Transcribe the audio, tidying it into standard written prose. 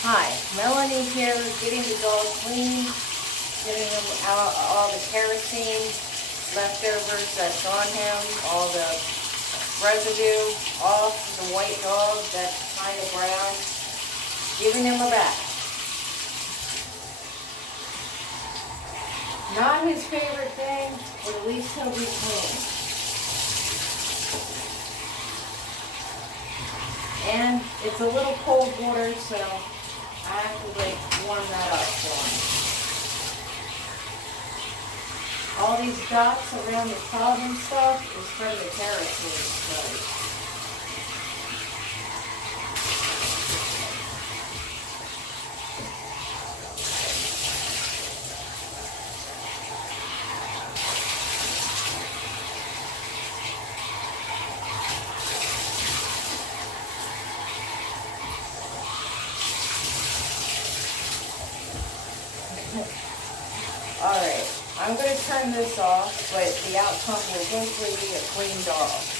Hi, Melanie here, getting the dog clean, getting him out all the kerosene leftovers that's on him, all the residue off the white dog that's kind of brown, giving him a bath. Not his favorite thing, but at least he'll be clean. And it's a little cold water, so I have to warm that up for him. All these dots around the tub and stuff is from the kerosene spray. Alright, I'm going to turn this off, but the outcome will eventually be a clean dog.